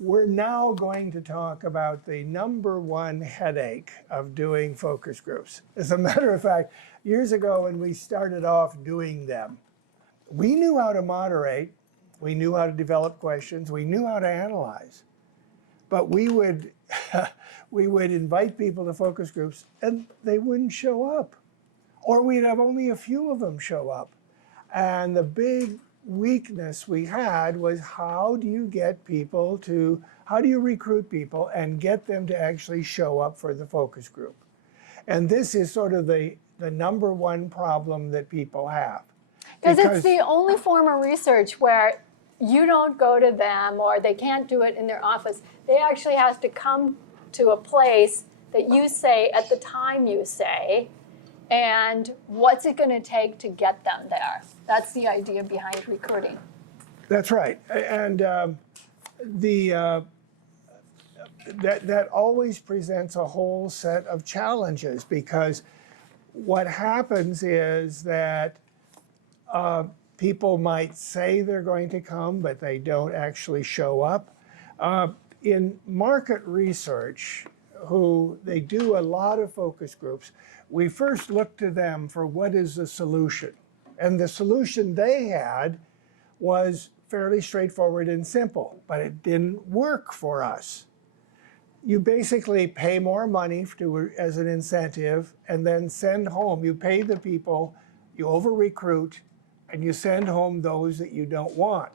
We're now going to talk about the number one headache of doing focus groups. As a matter of fact, years ago when we started off doing them, we knew how to moderate, we knew how to develop questions, we knew how to analyze. But we would, we would invite people to focus groups and they wouldn't show up. Or we'd have only a few of them show up. And the big weakness we had was how do you recruit people and get them to actually show up for the focus group? And this is sort of the number one problem that people have. Because it's the only form of research where you don't go to them or they can't do it in their office. They actually have to come to a place that you say at the time you say, and what's it going to take to get them there? That's the idea behind recruiting. That's right. And that always presents a whole set of challenges, because what happens is that people might say they're going to come, but they don't actually show up. In market research, they do a lot of focus groups, we first look to them for what is the solution. And the solution they had was fairly straightforward and simple, but it didn't work for us. You basically pay more money as an incentive and then send home. You pay the people, you over-recruit, and you send home those that you don't want.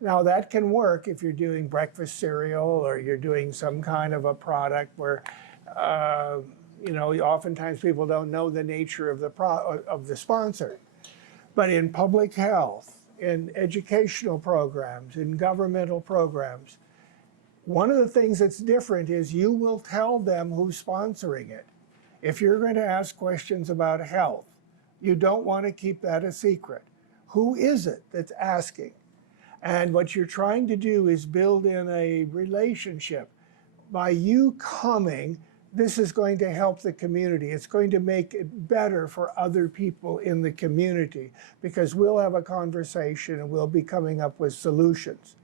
Now that can work if you're doing breakfast cereal or you're doing some kind of a product where oftentimes people don't know the nature of the sponsor. But in public health, in educational programs, in governmental programs, one of the things that's different is you will tell them who's sponsoring it. If you're going to ask questions about health, you don't want to keep that a secret. Who is it that's asking? And what you're trying to do is build in a relationship. By you coming, this is going to help the community. It's going to make it better for other people in the community, because we'll have a conversation and we'll be coming up with solutions.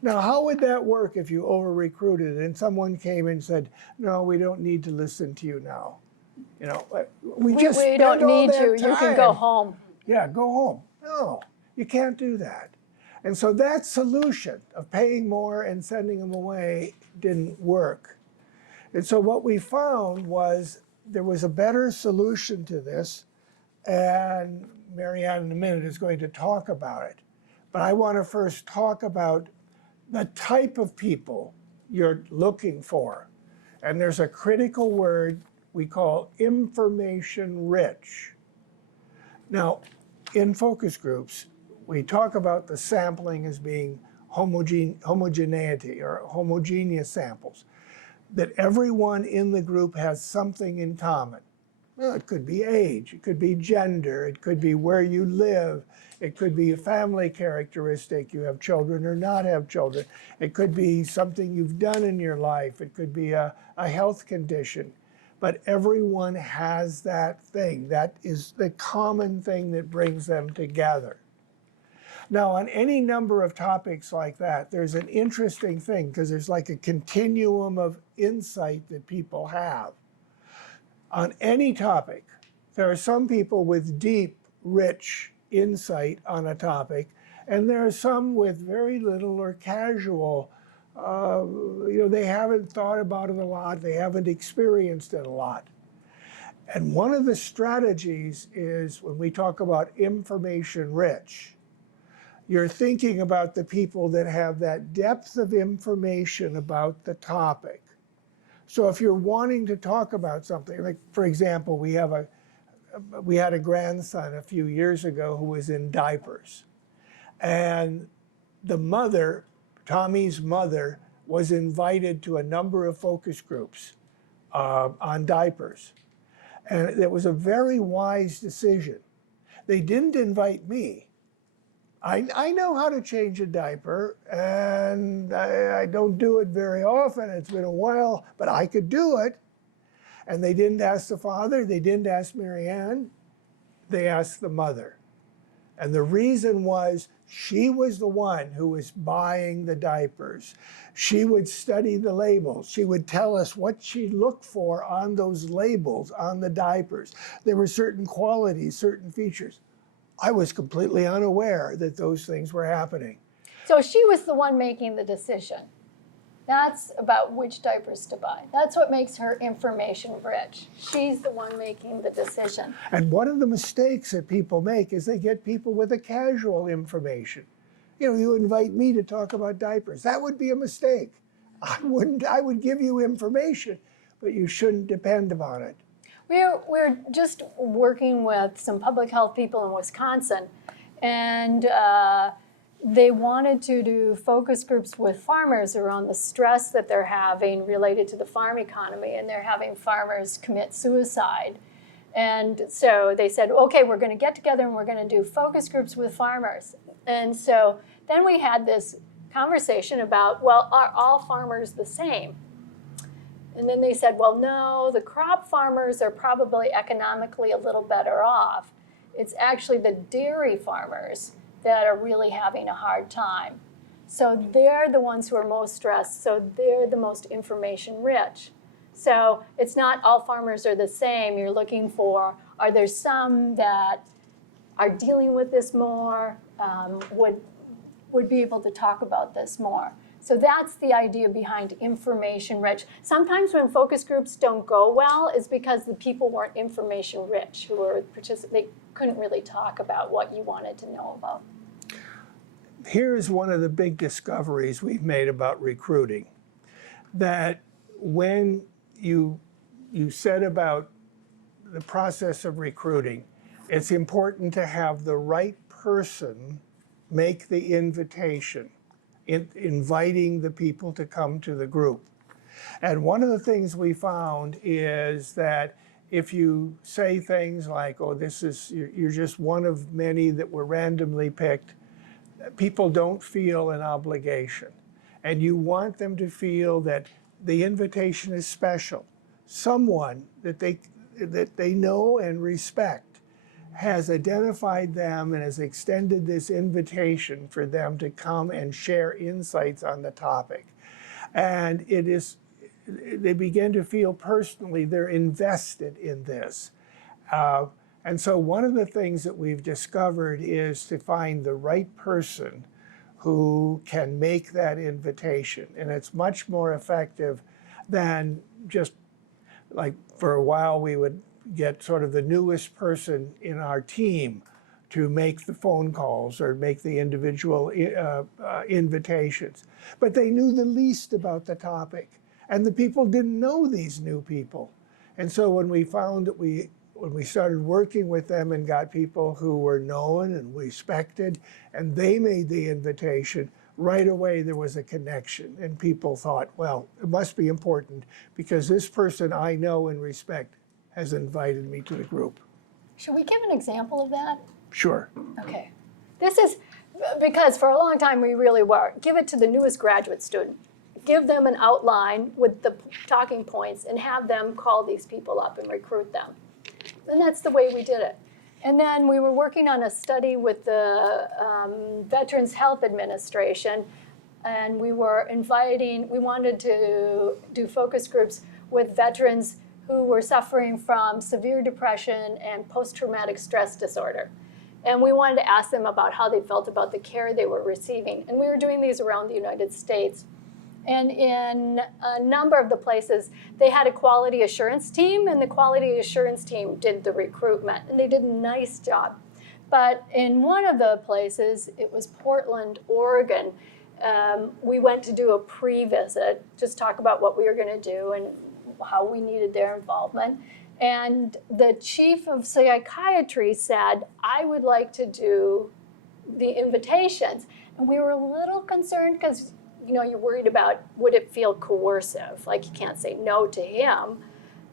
Now, how would that work if you over-recruited and someone came and said, no, we don't need to listen to you now. We don't need you. You can go home. Yeah, go home. No, you can't do that. And so that solution of paying more and sending them away didn't work. And so what we found was there was a better solution to this, and Marianne in a minute is going to talk about it. But I want to first talk about the type of people you're looking for. And there's a critical word we call information rich. Now, in focus groups, we talk about the sampling as being homogeneity or homogeneous samples, that everyone in the group has something in common. Well, it could be age, it could be gender, it could be where you live, it could be a family characteristic, you have children or not have children, it could be something you've done in your life, it could be a health condition. But everyone has that thing. That is the common thing that brings them together. Now, on any number of topics like that, there's an interesting thing, because there's like a continuum of insight that people have. On any topic, there are some people with deep, rich insight on a topic, and there are some with very little or casual. They haven't thought about it a lot, they haven't experienced it a lot. And one of the strategies is, when we talk about information rich, you're thinking about the people that have that depth of information about the topic. So if you're wanting to talk about something, like for example, we had a grandson a few years ago who was in diapers. And the mother, Tommy's mother, was invited to a number of focus groups on diapers. And it was a very wise decision. They didn't invite me. I know how to change a diaper, and I don't do it very often. It's been a while, but I could do it. And they didn't ask the father, they didn't ask Marianne, they asked the mother. And the reason was she was the one who was buying the diapers. She would study the labels. She would tell us what she looked for on those labels, on the diapers. There were certain qualities, certain features. I was completely unaware that those things were happening. So she was the one making the decision. That's about which diapers to buy. That's what makes her information rich. She's the one making the decision. And one of the mistakes that people make is they get people with a casual information. You know, you invite me to talk about diapers. That would be a mistake. I would give you information, but you shouldn't depend upon it. We're just working with some public health people in Wisconsin, and they wanted to do focus groups with farmers around the stress that they're having related to the farm economy, and they're having farmers commit suicide. And so they said, okay, we're going to get together and we're going to do focus groups with farmers. And so then we had this conversation about, well, are all farmers the same? And then they said, well, no, the crop farmers are probably economically a little better off. It's actually the dairy farmers that are really having a hard time. So they're the ones who are most stressed, so they're the most information rich. So it's not all farmers are the same. You're looking for, are there some that are dealing with this more, would be able to talk about this more. So that's the idea behind information rich. Sometimes when focus groups don't go well is because the people weren't information rich, who were they couldn't really talk about what you wanted to know about. Here's one of the big discoveries we've made about recruiting, that when you said about the process of recruiting, it's important to have the right person make the invitation, inviting the people to come to the group. And one of the things we found is that if you say things like, oh, you're just one of many that were randomly picked, people don't feel an obligation. And you want them to feel that the invitation is special. Someone that they know and respect has identified them and has extended this invitation for them to come and share insights on the topic. And they begin to feel personally they're invested in this. And so one of the things that we've discovered is to find the right person who can make that invitation. And it's much more effective than just like for a while we would get sort of the newest person in our team to make the phone calls or make the individual invitations. But they knew the least about the topic. And the people didn't know these new people. And so when we found that when we started working with them and got people who were known and respected, and they made the invitation, right away there was a connection. And people thought, well, it must be important because this person I know and respect has invited me to the group. Should we give an example of that? Sure. Okay. This is because for a long time we really were. Give it to the newest graduate student. Give them an outline with the talking points and have them call these people up and recruit them. And that's the way we did it. And then we were working on a study with the Veterans Health Administration, and we wanted to do focus groups with veterans who were suffering from severe depression and post-traumatic stress disorder. And we wanted to ask them about how they felt about the care they were receiving. And we were doing these around the United States. And in a number of the places, they had a quality assurance team, and the quality assurance team did the recruitment, and they did a nice job. But in one of the places, it was Portland, Oregon, we went to do a pre-visit, just talk about what we were going to do and how we needed their involvement. And the chief of psychiatry said, I would like to do the invitations. And we were a little concerned because you're worried about, would it feel coercive? Like you can't say no to him.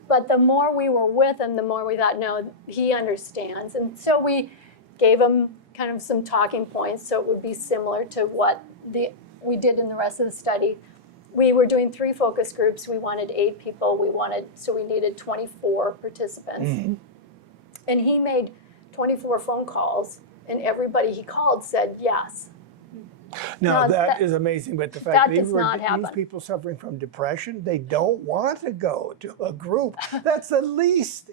But the more we were with him, the more we thought, no, he understands. And so we gave him kind of some talking points so it would be similar to what we did in the rest of the study. We were doing 3 focus groups. We wanted 8 people. So we needed 24 participants. Mm-hmm. And he made 24 phone calls and everybody he called said yes. Now, Now, that that- is amazing, but the fact that that does not these happen. people suffering from depression, they don't want to go to a group. That's the least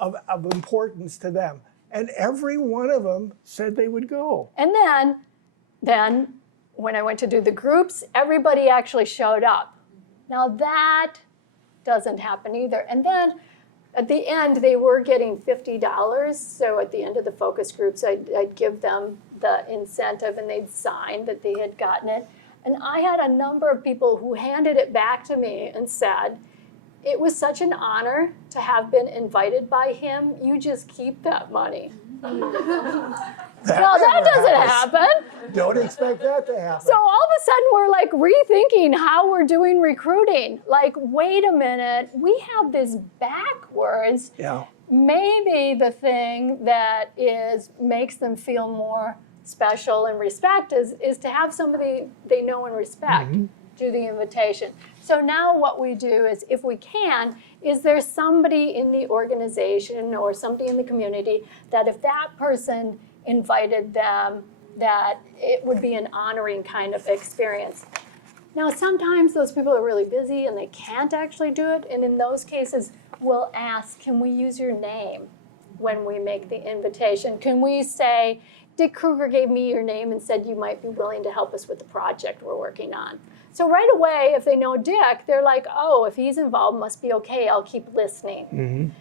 of importance to them. And every one of them said they would go. And then when I went to do the groups, everybody actually showed up. Now that doesn't happen either. And then at the end, they were getting $50. So at the end of the focus groups, I'd give them the incentive and they'd sign that they had gotten it. And I had a number of people who handed it back to me and said, it was such an honor to have been invited by him. You just keep that money. That never doesn't happens. happen. Don't expect that to happen. So all of a sudden we're like rethinking how we're doing recruiting. Like, wait a minute, we have this backwards. Yeah. Maybe the thing that makes them feel more special and respect is to have somebody they know and respect do the invitation. So now what we do is, if we can, is there somebody in the organization or somebody in the community that if that person invited them, that it would be an honoring kind of experience. Now, sometimes those people are really busy and they can't actually do it. And in those cases, we'll ask, can we use your name when we make the invitation? Can we say, Dick Kruger gave me your name and said you might be willing to help us with the project we're working on. So right away, if they know Dick, they're like, oh, if he's involved, must be okay, I'll keep listening.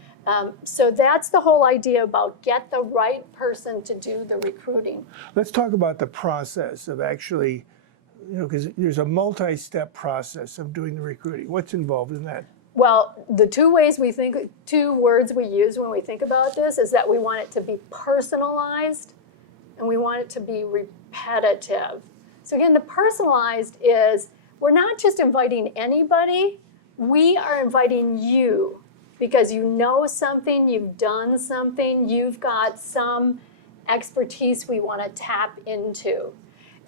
So that's the whole idea about get the right person to do the recruiting. Let's talk about the process of actually, because there's a multi-step process of doing the recruiting. What's involved in that? Well, the two words we use when we think about this is that we want it to be personalized and we want it to be repetitive. So again, the personalized is we're not just inviting anybody, we are inviting you because you know something, you've done something, you've got some expertise we want to tap into.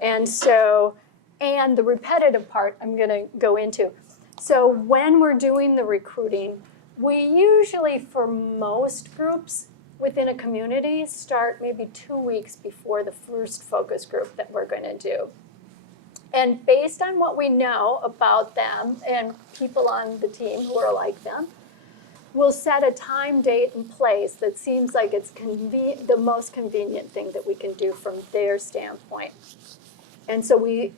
And the repetitive part I'm going to go into. So when we're doing the recruiting, we usually, for most groups within a community, start maybe 2 weeks before the first focus group that we're going to do. And based on what we know about them and people on the team who are like them, we'll set a time, date, and place that seems like it's the most convenient thing that we can do from their standpoint. And so we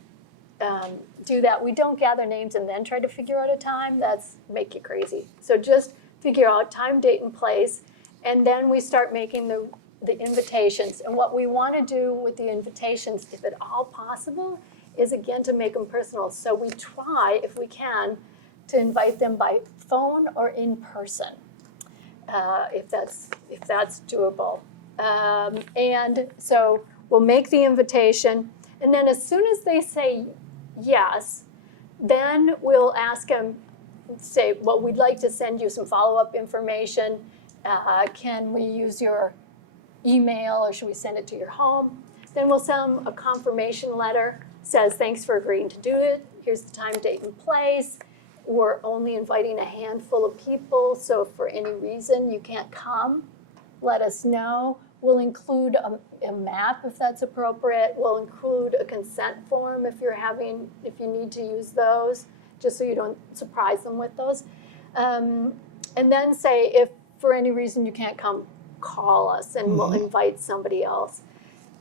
do that. We don't gather names and then try to figure out a time. That's make you crazy. So just figure out time, date, and place, and then we start making the invitations. And what we want to do with the invitations, if at all possible, is again to make them personal. So we try, if we can, to invite them by phone or in person, if that's doable. And so we'll make the invitation, and then as soon as they say yes, then we'll ask them, say, well, we'd like to send you some follow-up information. Can we use your email or should we send it to your home? Then we'll send them a confirmation letter, says thanks for agreeing to do it. Here's the time, date, and place. We're only inviting a handful of people, so if for any reason you can't come, let us know. We'll include a map if that's appropriate. We'll include a consent form if you need to use those, just so you don't surprise them with those. And then say, if for any reason you can't come, call us and we'll invite somebody else.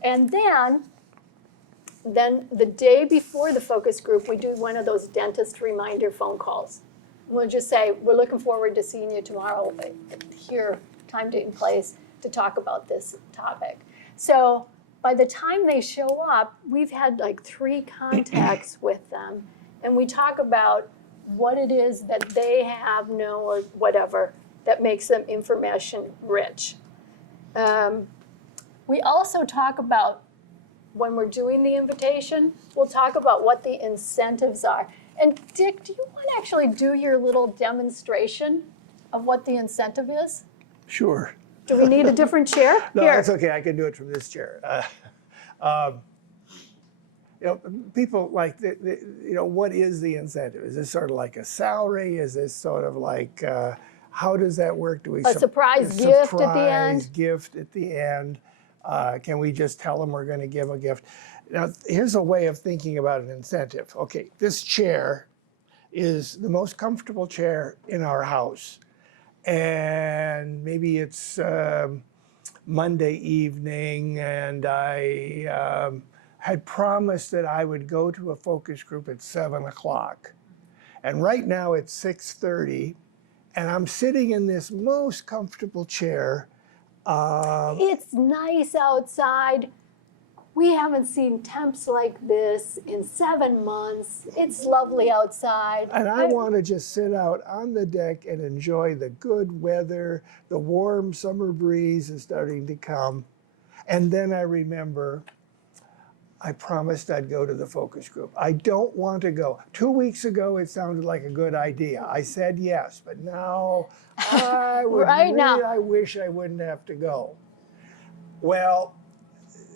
And then the day before the focus group, we do one of those dentist reminder phone calls. We'll just say, we're looking forward to seeing you tomorrow here, time, date, and place, to talk about this topic. So by the time they show up, we've had like 3 contacts with them, and we talk about what it is that they have, know, or whatever that makes them information rich. We also talk about, when we're doing the invitation, we'll talk about what the incentives are. And Dick, do you want to actually do your little demonstration of what the incentive is? Sure. Do we need a different chair? No, Here. that's okay. I can do it from this chair. People like, what is the incentive? Is this sort of like a salary? Is this sort of like, how does that work? Do we A surprise gift at the end? Surprise gift at the end. Can we just tell them we're going to give a gift? Now, here's a way of thinking about an incentive. Okay, this chair is the most comfortable chair in our house. And maybe it's Monday evening, and I had promised that I would go to a focus group at 7 o'clock. And right now it's 6:30, and I'm sitting in this most comfortable chair. It's nice outside. We haven't seen temps like this in 7 months. It's lovely outside. And I want to just sit out on the deck and enjoy the good weather. The warm summer breeze is starting to come. And then I remember I promised I'd go to the focus group. I don't want to go. 2 weeks ago, it sounded like a good idea. I said yes, but now I would I wish I wouldn't have to go. Well,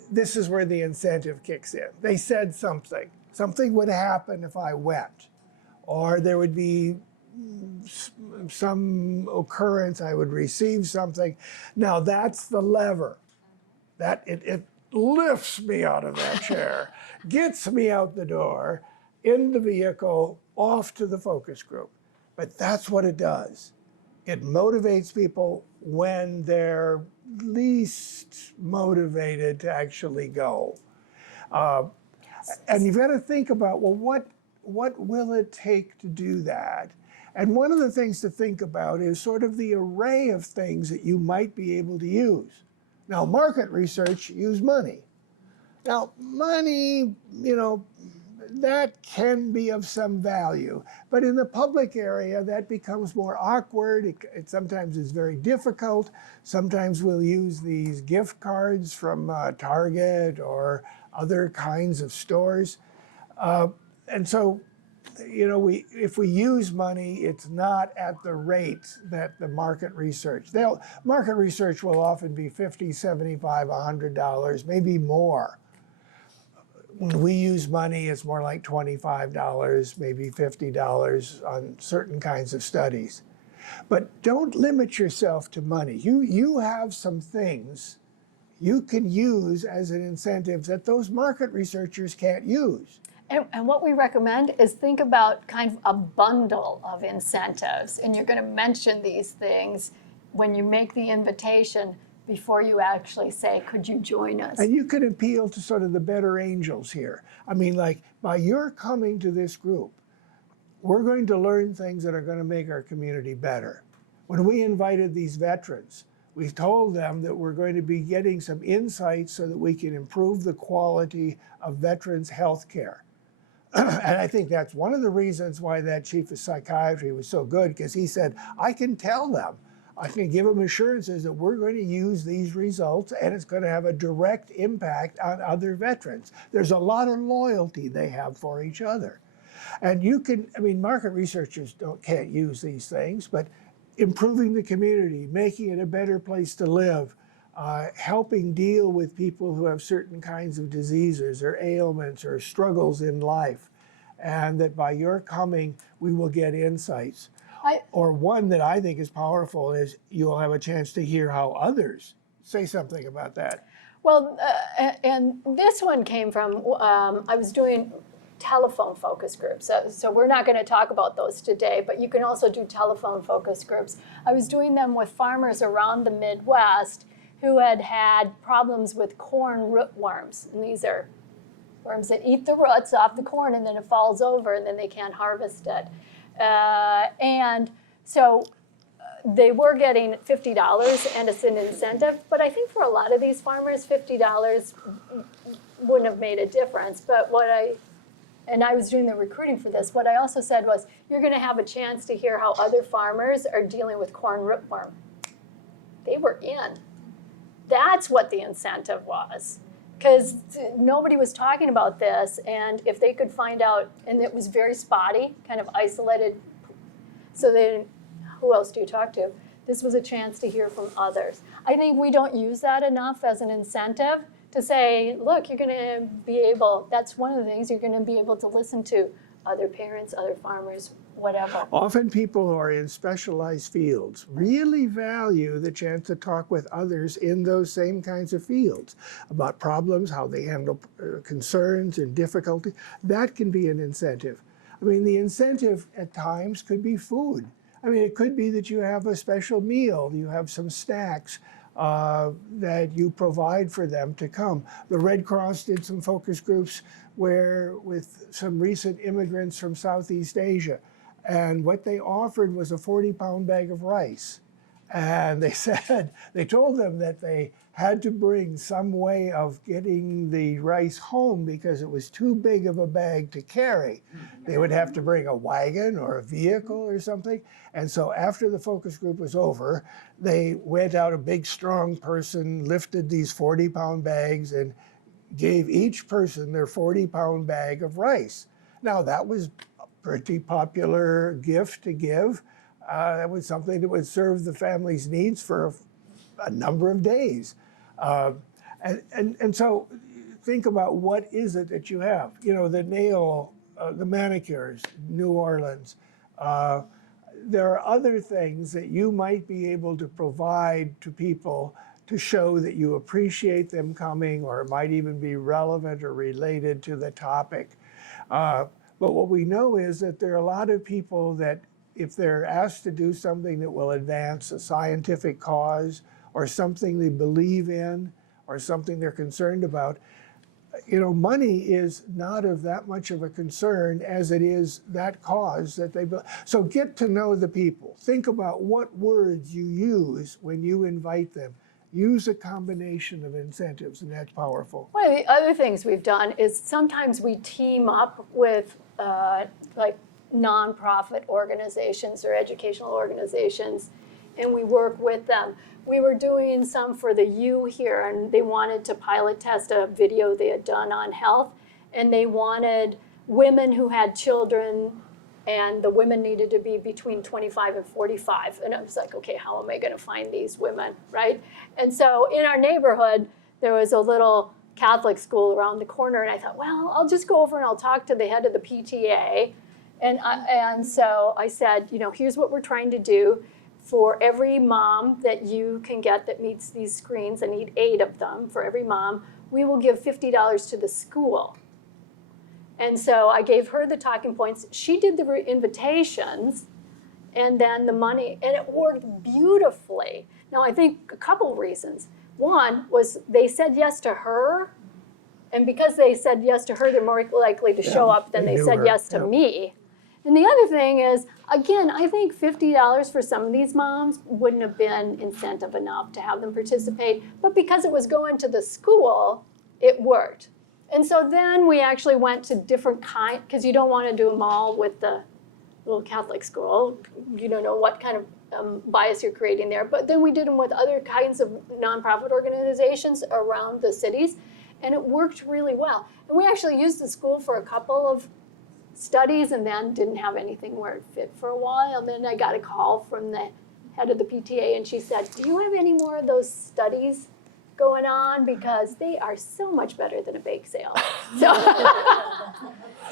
this is where the incentive kicks in. They said something. Something would happen if I went, or there would be some occurrence, I would receive something. Now that's the lever. That it lifts me out of that chair, gets me out the door, in the vehicle, off to the focus group. But that's what it does. It motivates people when they're least motivated to actually go. And you've got to think about, well, what will it take to do that? And one of the things to think about is sort of the array of things that you might be able to use. Now, market research use money. Now, money, that can be of some value, but in the public area, that becomes more awkward. It sometimes is very difficult. Sometimes we'll use these gift cards from Target or other kinds of stores. And so, if we use money, it's not at the rate that the market research. Market research will often be $50, $75, $100, maybe more. When we use money, it's more like $25, maybe $50 on certain kinds of studies. But don't limit yourself to money. You have some things you can use as an incentive that those market researchers can't use. And what we recommend is think about kind of a bundle of incentives. And you're going to mention these things when you make the invitation before you actually say, could you join us? And you can appeal to sort of the better angels here. I mean, like, by your coming to this group, we're going to learn things that are going to make our community better. When we invited these veterans, we told them that we're going to be getting some insights so that we can improve the quality of veterans' health care. And I think that's one of the reasons why that chief of psychiatry was so good, because he said, I can tell them, I can give them assurances that we're going to use these results and it's going to have a direct impact on other veterans. There's a lot of loyalty they have for each other. And market researchers can't use these things, but improving the community, making it a better place to live, helping deal with people who have certain kinds of diseases or ailments or struggles in life, and that by your coming, we will get insights. Or one that I think is powerful is you'll have a chance to hear how others say something about that. Well, and this one came from, I was doing telephone focus groups. So we're not going to talk about those today, but you can also do telephone focus groups. I was doing them with farmers around the Midwest who had had problems with corn rootworms. And these are worms that eat the roots off the corn and then it falls over and then they can't harvest it. And so they were getting $50 and it's an incentive, but I think for a lot of these farmers, $50 wouldn't have made a difference. But and I was doing the recruiting for this, what I also said was, you're gonna have a chance to hear how other farmers are dealing with corn rootworm. They were in. That's what the incentive was. Because nobody was talking about this, and if they could find out, and it was very spotty, kind of isolated, so then who else do you talk to? This was a chance to hear from others. I think we don't use that enough as an incentive to say, look, you're gonna be able, that's one of the things, you're gonna be able to listen to other parents, other farmers, whatever. Often people who are in specialized fields really value the chance to talk with others in those same kinds of fields about problems, how they handle concerns and difficulty. That can be an incentive. I mean, the incentive at times could be food. I mean, it could be that you have a special meal, you have some snacks that you provide for them to come. The Red Cross did some focus groups where with some recent immigrants from Southeast Asia. And what they offered was a 40-pound bag of rice. And they said, they told them that they had to bring some way of getting the rice home because it was too big of a bag to carry. They would have to bring a wagon or a vehicle or something. And so after the focus group was over, they went out, a big, strong person lifted these 40-pound bags and gave each person their 40-pound bag of rice. Now, that was a pretty popular gift to give. That was something that would serve the family's needs for a number of days. And so think about what is it that you have. You know, the manicures, New Orleans. There are other things that you might be able to provide to people to show that you appreciate them coming, or it might even be relevant or related to the topic. But what we know is that there are a lot of people that if they're asked to do something that will advance a scientific cause or something they believe in or something they're concerned about, you know, money is not of that much of a concern as it is that cause that they believe. So get to know the people. Think about what words you use when you invite them. Use a combination of incentives, and that's powerful. One of the other things we've done is sometimes we team up with like nonprofit organizations or educational organizations, and we work with them. We were doing some for the U here, and they wanted to pilot test a video they had done on health, and they wanted women who had children, and the women needed to be between 25 and 45. And I was like, okay, how am I going to find these women, right? And so in our neighborhood, there was a little Catholic school around the corner, and I thought, well, I'll just go over and I'll talk to the head of the PTA. And so I said, you know, here's what we're trying to do. For every mom that you can get that meets these screens, I need 8 of them, for every mom, we will give $50 to the school. And so I gave her the talking points. She did the invitations, and then the money, and it worked beautifully. Now, I think a couple reasons. One was they said yes to her, and because they said yes to her, they're more likely to show up than they said yes to me. And the other thing is, again, I think $50 for some of these moms wouldn't have been incentive enough to have them participate, but because it was going to the school, it worked. And so then we actually went to different kinds, because you don't want to do them all with the little Catholic school. You don't know what kind of bias you're creating there. But then we did them with other kinds of nonprofit organizations around the cities, and it worked really well. And we actually used the school for a couple of studies and then didn't have anything where it fit for a while. And then I got a call from the head of the PTA, and she said, do you have any more of those studies going on? Because they are so much better than a bake sale. So,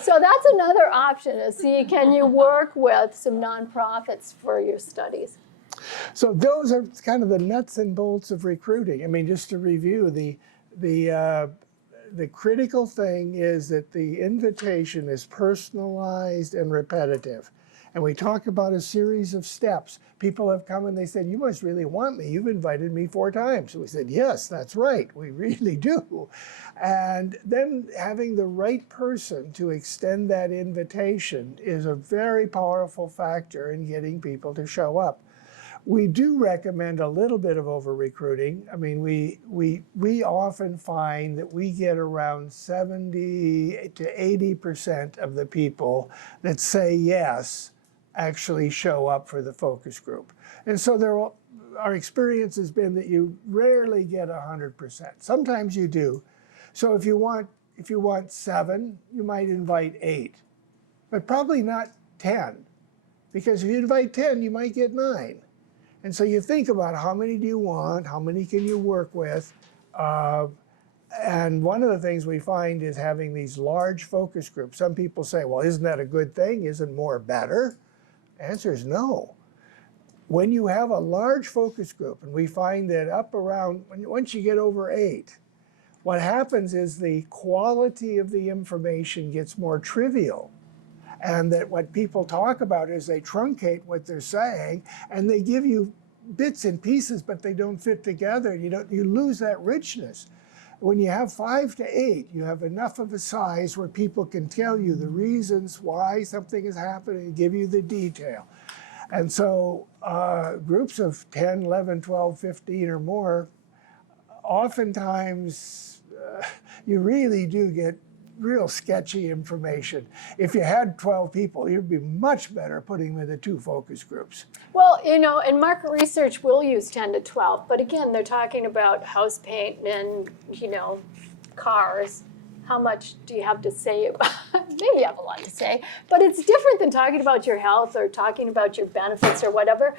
so that's another option, to see, can you work with some nonprofits for your studies? So those are kind of the nuts and bolts of recruiting. I mean, just to review, the critical thing is that the invitation is personalized and repetitive. And we talk about a series of steps. People have come and they said, you must really want me. You've invited me 4 times. So we said, yes, that's right. We really do. And then having the right person to extend that invitation is a very powerful factor in getting people to show up. We do recommend a little bit of over-recruiting. I mean, we often find that we get around 70 to 80% of the people that say yes actually show up for the focus group. And so our experience has been that you rarely get 100%. Sometimes you do. So if you want 7, you might invite 8, but probably not 10, because if you invite 10, you might get 9. And so you think about how many do you want, how many can you work with, and one of the things we find is having these large focus groups. Some people say, well, isn't that a good thing? Isn't more better? Answer is no. When you have a large focus group, and we find that up around, once you get over 8, what happens is the quality of the information gets more trivial. And that what people talk about is they truncate what they're saying, and they give you bits and pieces, but they don't fit together. You lose that richness. When you have 5 to 8, you have enough of a size where people can tell you the reasons why something is happening, give you the detail. And so groups of 10, 11, 12, 15 or more, oftentimes you really do get real sketchy information. If you had 12 people, you'd be much better putting them into 2 focus groups. Well, in market research, we'll use 10 to 12, but again, they're talking about house paint and, cars. How much do you have to say about, maybe you have a lot to say, but it's different than talking about your health or talking about your benefits or whatever,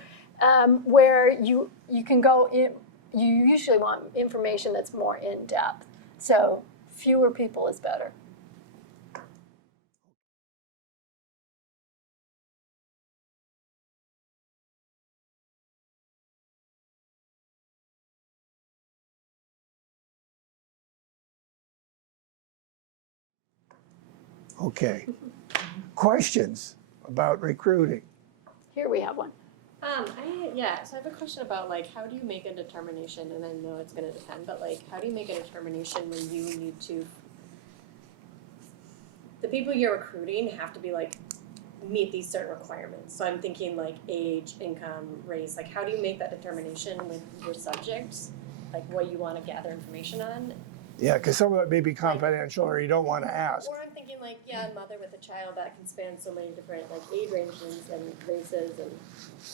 where you can go in, you usually want information that's more in depth. So fewer people is better. Okay. Questions about recruiting? Here we have one. So I have a question about how do you make a determination, and I know it's gonna depend, but how do you make a determination when you need to, the people you're recruiting have to be meet these certain requirements. So I'm thinking age, income, race, how do you make that determination with your subjects? What you wanna gather information on? Yeah, because some of it may be confidential or you don't want to ask. Or I'm thinking a mother with a child that can span so many different age ranges and races, and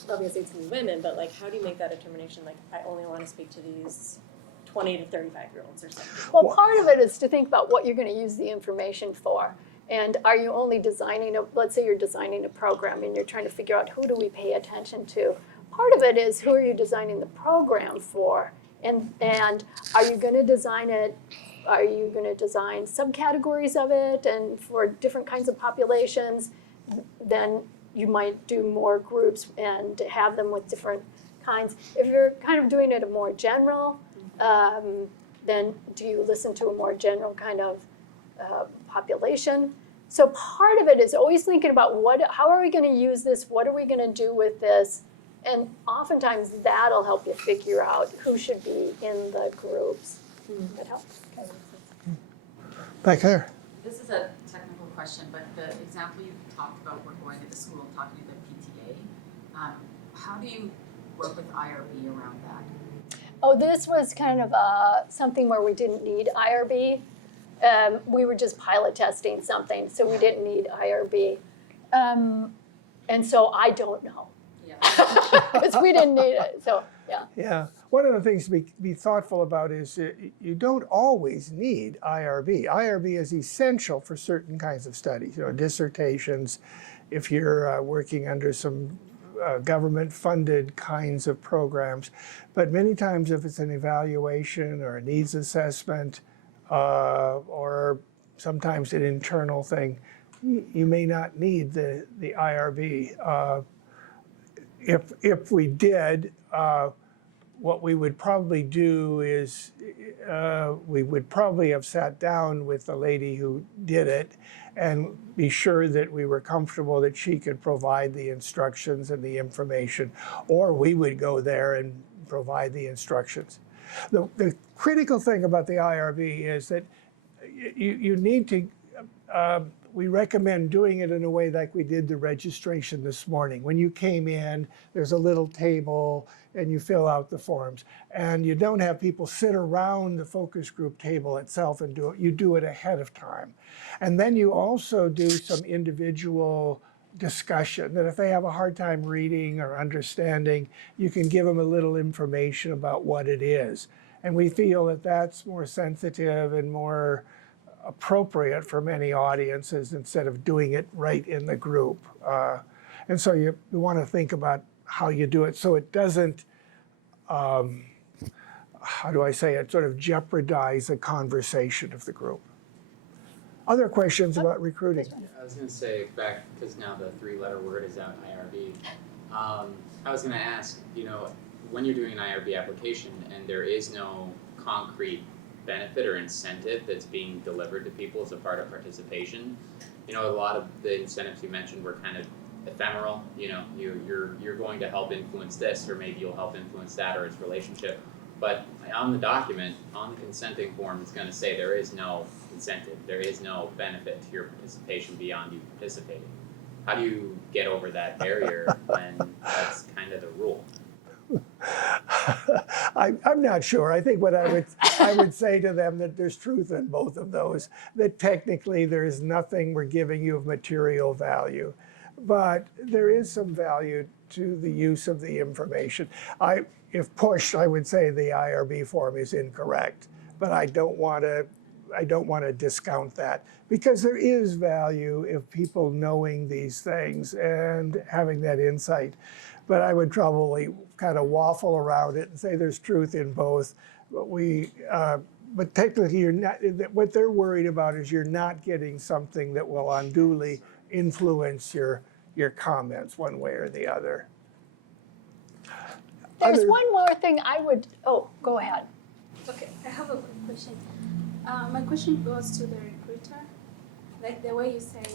obviously it's gonna be women, but how do you make that determination? I only want to speak to these 20 to 35-year-olds or something. Well, part of it is to think about what you're going to use the information for. And are you only designing let's say you're designing a program and you're trying to figure out who do we pay attention to. Part of it is who are you designing the program for? And are you going to design it? Are you going to design subcategories of it and for different kinds of populations? Then you might do more groups and have them with different kinds. If you're kind of doing it a more general, then do you listen to a more general kind of population? So part of it is always thinking about how are we going to use this? What are we going to do with this? And oftentimes that'll help you figure out who should be in the groups. That helps. Back there. This is a technical question, but the example you talked about, we're going to the school and talking to the PTA. How do you work with IRB around that? Oh, this was kind of something where we didn't need IRB. We were just pilot testing something, so we didn't need IRB. And so I don't know. Because we didn't need it, so yeah. Yeah, one of the things to be thoughtful about is you don't always need IRB. IRB is essential for certain kinds of studies, dissertations, if you're working under some government-funded kinds of programs. But many times if it's an evaluation or a needs assessment or sometimes an internal thing, you may not need the IRB. If we did, what we would probably do is we would probably have sat down with the lady who did it and be sure that we were comfortable that she could provide the instructions and the information, or we would go there and provide the instructions. The critical thing about the IRB is that you need to, we recommend doing it in a way like we did the registration this morning. When you came in, there's a little table and you fill out the forms. And you don't have people sit around the focus group table itself and do it. You do it ahead of time. And then you also do some individual discussion that if they have a hard time reading or understanding, you can give them a little information about what it is. And we feel that that's more sensitive and more appropriate for many audiences instead of doing it right in the group. And so you want to think about how you do it so it doesn't, how do I say it, sort of jeopardize the conversation of the group. Other questions about recruiting? I was gonna say back, because now the three-letter word is out, IRB. I was gonna ask, when you're doing an IRB application and there is no concrete benefit or incentive that's being delivered to people as a part of participation, a lot of the incentives you mentioned were kind of ephemeral. You're going to help influence this, or maybe you'll help influence that, or its relationship. But on the document, on the consenting form, it's going to say there is no incentive, there is no benefit to your participation beyond you participating. How do you get over that barrier when that's kind of the rule? I'm not sure. I think what I would say to them that there's truth in both of those. That technically there is nothing we're giving you of material value, but there is some value to the use of the information. If pushed, I would say the IRB form is incorrect, but I don't want to discount that, because there is value if people knowing these things and having that insight. But I would probably kind of waffle around it and say there's truth in both. But technically, you're not. What they're worried about is you're not getting something that will unduly influence your comments one way or the other. There's one more thing I would, go ahead. Okay, I have a quick question. My question goes to the recruiter. Like the way you said,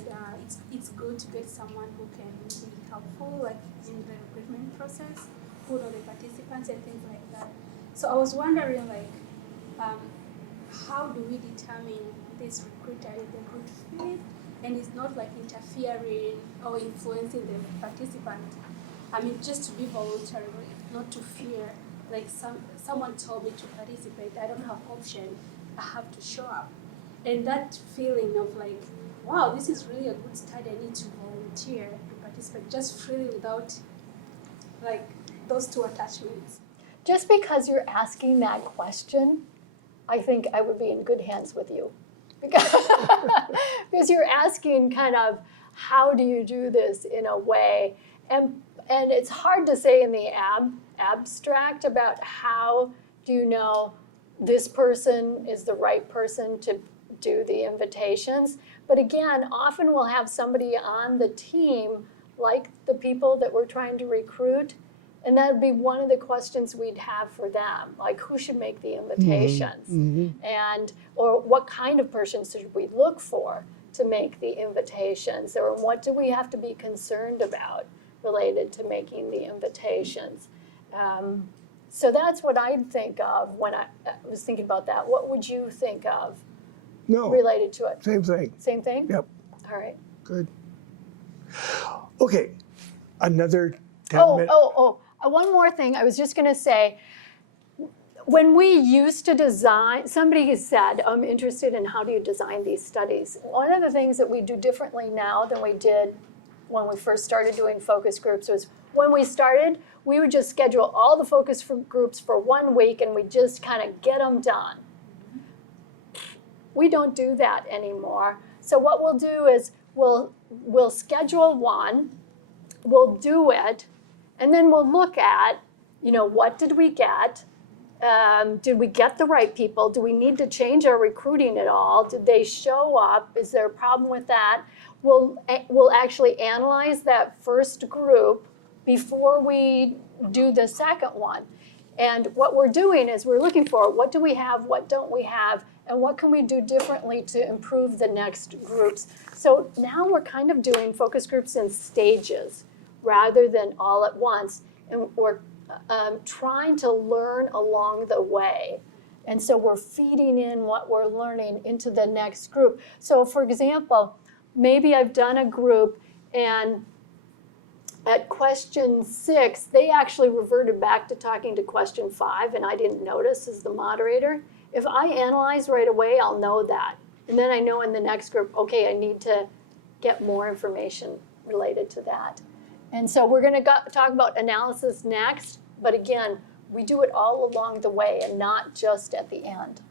it's good to get someone who can be helpful, like in the recruitment process, who know the participants and things like that. So I was wondering, how do we determine this recruiter is a good fit and is not like interfering or influencing the participant? I mean, just to be voluntary, not to fear. Like someone told me to participate, I don't have option, I have to show up. And that feeling of like, wow, this is really a good study, I need to volunteer to participate, just freely without like those two attachments. Just because you're asking that question, I think I would be in good hands with you. Because you're asking kind of, how do you do this in a way? And it's hard to say in the abstract about how do you know this person is the right person to do the invitations. But again, often we'll have somebody on the team, like the people that we're trying to recruit, and that would be one of the questions we'd have for them, like who should make the invitations, and or what kind of person should we look for to make the invitations, or what do we have to be concerned about related to making the invitations. So that's what I'd think of when I was thinking about that. What would you think of related to it? Same thing. Same thing? Yep. All right. Good. Okay, another 10 minutes. One more thing. I was just going to say, when we used to design, somebody has said, I'm interested in how do you design these studies. One of the things that we do differently now than we did when we first started doing focus groups was, when we started, we would just schedule all the focus groups for 1 week and we just kind of get them done. We don't do that anymore. So what we'll do is we'll schedule one, we'll do it, and then we'll look at, what did we get? Did we get the right people? Do we need to change our recruiting at all? Did they show up? Is there a problem with that? We'll actually analyze that first group before we do the second one. And what we're doing is we're looking for, what do we have, what don't we have, and what can we do differently to improve the next groups. So now we're kind of doing focus groups in stages rather than all at once. And we're trying to learn along the way. And so we're feeding in what we're learning into the next group. So for example, maybe I've done a group and at question 6, they actually reverted back to talking to question 5 and I didn't notice as the moderator. If I analyze right away, I'll know that. And then I know in the next group, okay, I need to get more information related to that. And so we're gonna talk about analysis next, but again, we do it all along the way and not just at the end.